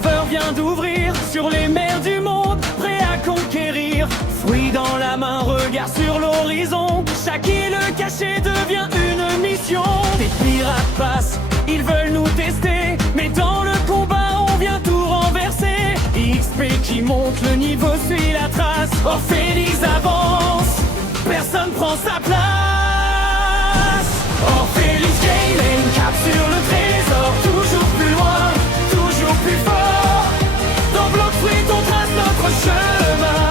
serveur vient d'ouvrir sur les mers du monde, prêt à conquérir. Fruits dans la main, regard sur l'horizon. Chaque île cachée devient une mission. Des pirates passent, ils veulent nous tester, mais dans le combat on vient tout renverser. XP qui monte, le niveau suit la trace. Orphelix avance, personne prend sa place. Orphelix Gaming, cap sur le trésor, toujours plus loin, toujours plus fort. Dans Blox Fruit on trace notre chemin,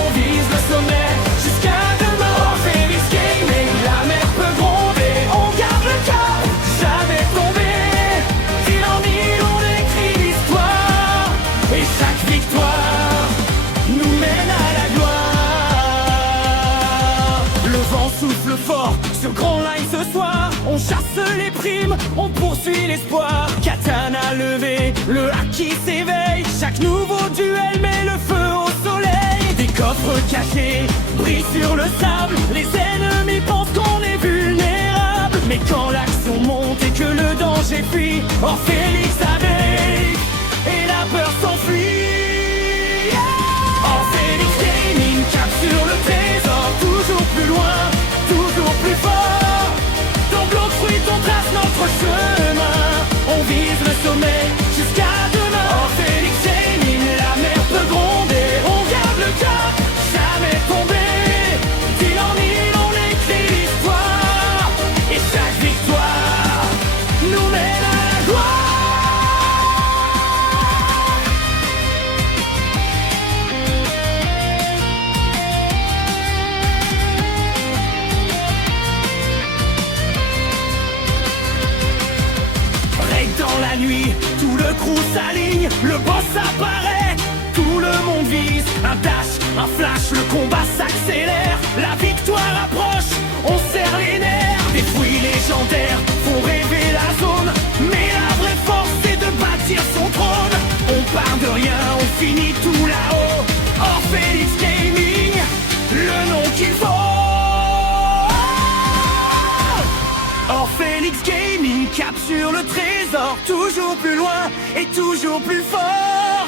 on vise le sommet jusqu'à demain. Orphelix Gaming, la mer peut gronder, on garde le cap, jamais tomber. D'île en île on écrit l'histoire, et chaque victoire nous mène à la gloire. Le vent souffle fort sur Grand Line ce soir, on chasse les primes, on poursuit l'espoir. Katana levé, le hack qui s'éveille, chaque nouveau duel met le feu au soleil. Des coffres cachés brillent sur le sable, les ennemis pensent qu'on est vulnérable. Mais quand l'action monte et que le danger fuit, Orphelix avec, et la peur s'enfuit. Orphelix Gaming, cap sur le trésor, toujours plus loin, toujours plus fort. Dans Blox Fruit on trace notre chemin, on vise le sommet jusqu'à demain. Orphelix Gaming, la mer peut gronder, on garde le cap, jamais tomber. D'île en île on écrit l'histoire, et chaque victoire nous mène à la gloire. Dans la nuit, tout le crew s'aligne, le boss apparaît, tout le monde vise. Un dash, un flash, le combat s'accélère, la victoire approche, on serre les nerfs. Des fruits légendaires font rêver la zone, mais la vraie force c'est de bâtir son trône. On part de rien, on finit tout là-haut. Orphelix Gaming, le nom qu'il faut. Orphelix Gaming, cap sur le trésor, toujours plus loin et toujours plus fort.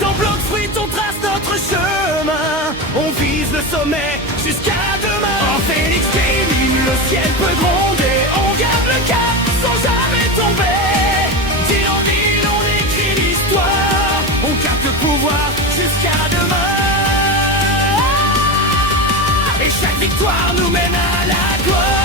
Dans Blox Fruit on trace notre chemin, on vise le sommet jusqu'à demain. Orphelix Gaming, le ciel peut gronder, on garde le cap sans jamais tomber. D'île en île on écrit l'histoire, on capte le pouvoir jusqu'à demain. Et chaque victoire nous mène à la gloire.